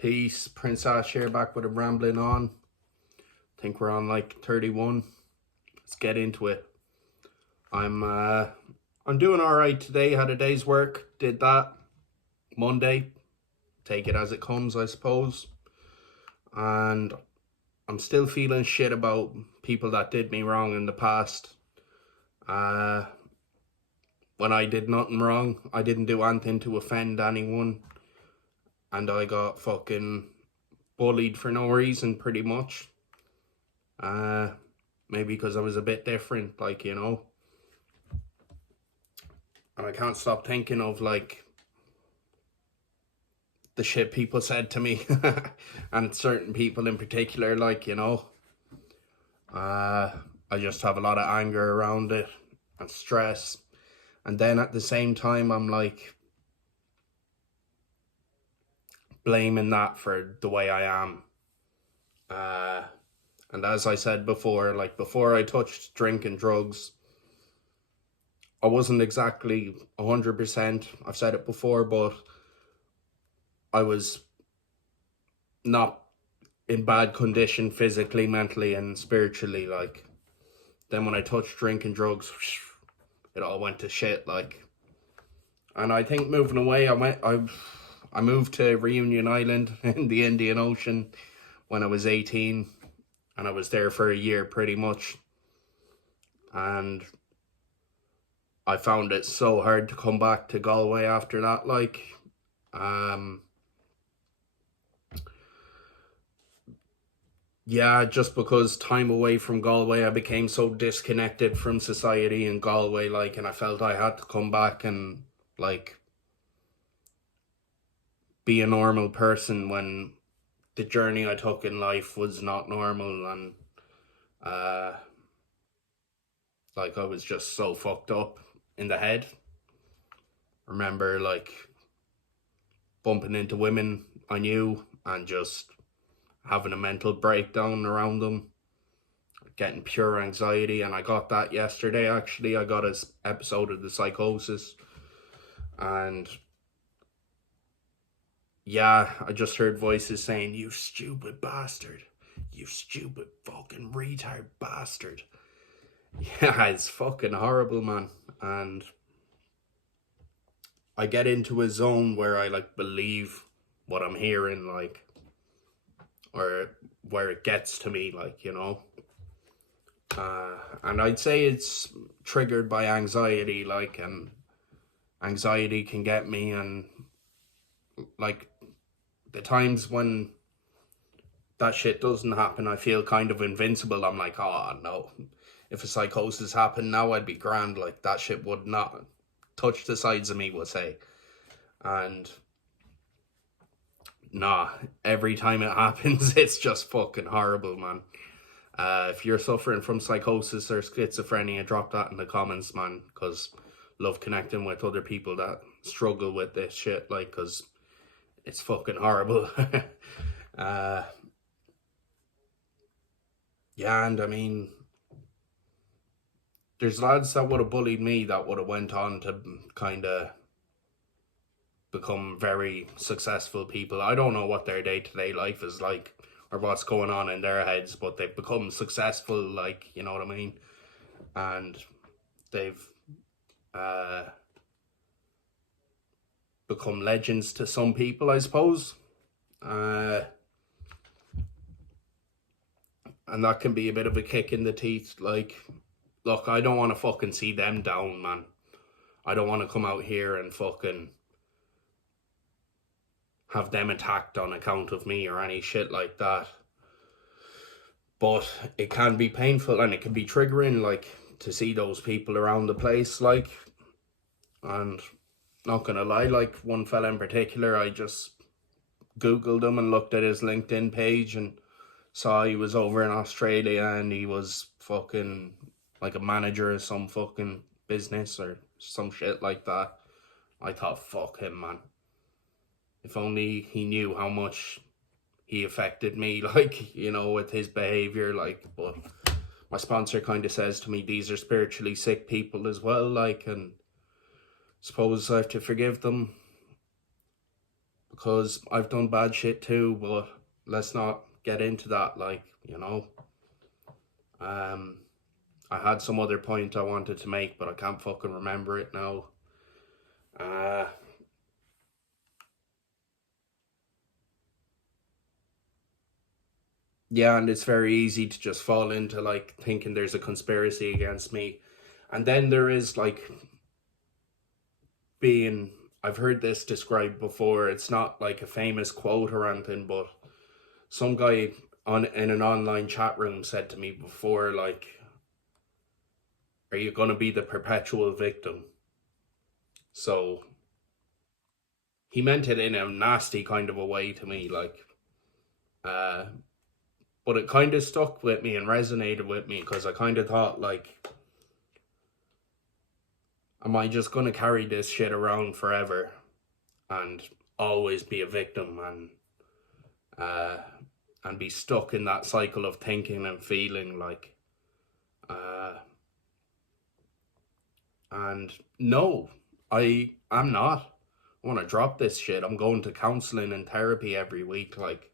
Peace, Prince Ash here, back with a rambling on. I think we're on like 31. Let's get into it. I'm doing alright today. Had a day's work, did that. Monday, take it as it comes, I suppose. And I'm still feeling shit about people that did me wrong in the past. When I did nothing wrong, I didn't do anything to offend anyone. And I got fucking bullied for no reason, pretty much. Maybe because I was a bit different, like, you know. And I can't stop thinking of, like, the shit people said to me. And certain people in particular, like, you know. I just have a lot of anger around it and stress. And then at the same time, I'm like blaming that for the way I am. And as I said before, like before I touched drink and drugs, I wasn't exactly 100%. I've said it before, but I was not in bad condition physically, mentally, and spiritually. Like, then when I touched drink and drugs, it all went to shit. Like, and I think moving away, I moved to Reunion Island in the Indian Ocean when I was 18, and I was there for a year pretty much. And I found it so hard to come back to Galway after that. Like, yeah, just because time away from Galway, I became so disconnected from society in Galway, like, and I felt I had to come back and, like, be a normal person when the journey I took in life was not normal. And, like, I was just so fucked up in the head. Remember, like, bumping into women I knew and just having a mental breakdown around them, getting pure anxiety. And I got that yesterday, actually. I got an episode of the psychosis. And yeah, I just heard voices saying, "You stupid bastard. You stupid fucking retard bastard." Yeah, it's fucking horrible, man. And I get into a zone where I, like, believe what I'm hearing, like, or where it gets to me, like, you know. And I'd say it's triggered by anxiety, like, and anxiety can get me. And, like, the times when that shit doesn't happen, I feel kind of invincible. I'm like, oh no, if a psychosis happened now, I'd be grand. Like, that shit would not touch the sides of me, we'll say. And nah, every time it happens, it's just fucking horrible, man. If you're suffering from psychosis or schizophrenia, drop that in the comments, man, because love connecting with other people that struggle with this shit, like, because it's fucking horrible. Yeah, and I mean, there's lads that would have bullied me that would have went on to kind of become very successful people. I don't know what their day-to-day life is like or what's going on in their heads, but they've become successful, like, you know what I mean? And they've become legends to some people, I suppose. And that can be a bit of a kick in the teeth. Like, look, I don't want to fucking see them down, man. I don't want to come out here and fucking have them attacked on account of me or any shit like that. But it can be painful and it can be triggering, like, to see those people around the place, like. And not gonna lie, like, one fella in particular, I just Googled him and looked at his LinkedIn page and saw he was over in Australia and he was fucking like a manager of some fucking business or some shit like that. I thought, fuck him, man. If only he knew how much he affected me, like, you know, with his behavior, like. But my sponsor kind of says to me, these are spiritually sick people as well, like, and suppose I have to forgive them because I've done bad shit too, but let's not get into that, like, I had some other point I wanted to make, but I can't fucking remember it now. Yeah, and it's very easy to just fall into, like, thinking there's a conspiracy against me. And then there is, like, I've heard this described before, it's not like a famous quote or anything, but some guy in an online chat room said to me before, like, are you gonna be the perpetual victim? So he meant it in a nasty kind of a way to me, like, but it kind of stuck with me and resonated with me, because I kind of thought, like, am I just gonna carry this shit around forever and always be a victim and be stuck in that cycle of thinking and feeling, like, and no, I'm not. I want to drop this shit. I'm going to counseling and therapy every week. Like,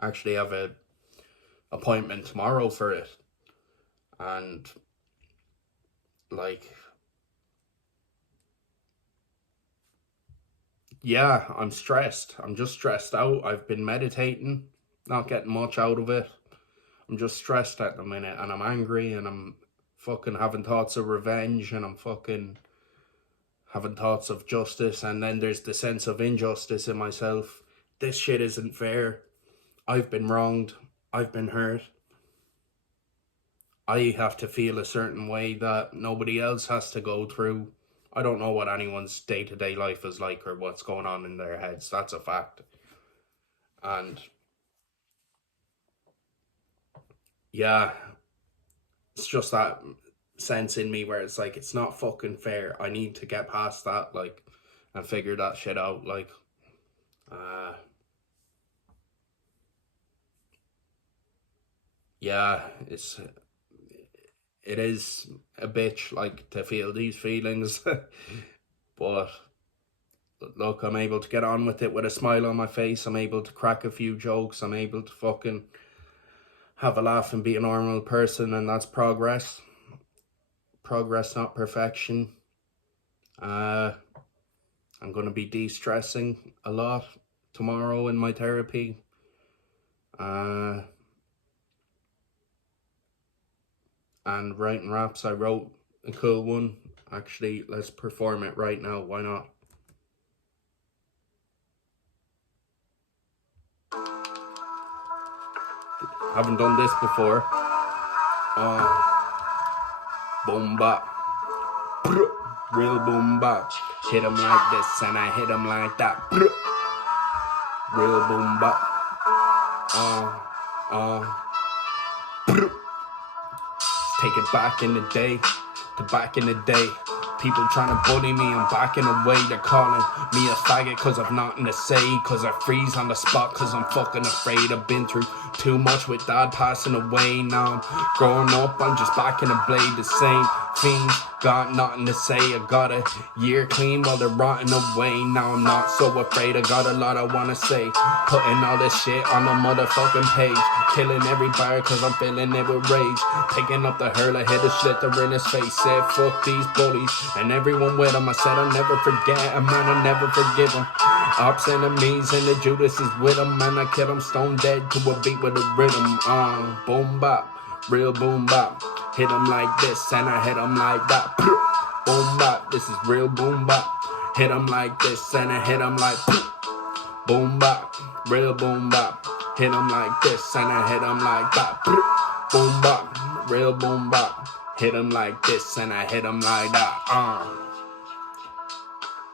actually have a appointment tomorrow for it. And, like, yeah, I'm stressed. I'm just stressed out. I've been meditating, not getting much out of it. I'm just stressed at the minute, and I'm angry, and I'm fucking having thoughts of revenge, and I'm fucking having thoughts of justice, and then there's the sense of injustice in myself. This shit isn't fair. I've been wronged. I've been hurt. I have to feel a certain way that nobody else has to go through. I don't know what anyone's day-to-day life is like or what's going on in their heads. That's a fact. And yeah, it's just that sense in me where it's like, it's not fucking fair. I need to get past that, like, and figure that shit out, like, yeah, it is a bitch, like, to feel these feelings, but look, I'm able to get on with it with a smile on my face. I'm able to crack a few jokes. I'm able to fucking have a laugh and be a normal person, and that's progress. Progress, not perfection. I'm going to be de-stressing a lot tomorrow in my therapy. And writing raps, I wrote a cool one. Actually, let's perform it right now. Why not? Haven't done this before. Boom bop. Real boom bop. Hit 'em like this and I hit 'em like that. Real boom bop. Take it back in the day, people trying to bully me, I'm backing away. They're calling me a faggot cause I've nothing to say, cause I freeze on the spot cause I'm fucking afraid. I've been through too much with dad passing away. Now I'm growing up, I'm just back in the blade. The same fiends, got nothing to say. I got a year clean while they're rotting away. Now I'm not so afraid, I got a lot I wanna say. Putting all this shit on the motherfucking page, killing every bar cause I'm filling it with rage. Taking up the hurl, I hit a slither in his face. Said fuck these bullies and everyone with them. I said I'll never forget him, man, I'll never forgive him. Ops enemies and the Judas is with him, man, I kill him stone dead to a beat with a rhythm. Boom bop, real boom bop. Hit him like this and I hit him like that. Boom bop, this is real boom bop. Hit him like this and I hit him like boom bop, real boom bop. Hit him like this and I hit him like that. Boom bop, real boom bop. Hit him like this and I hit him like that.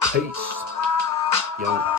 Peace. Yo.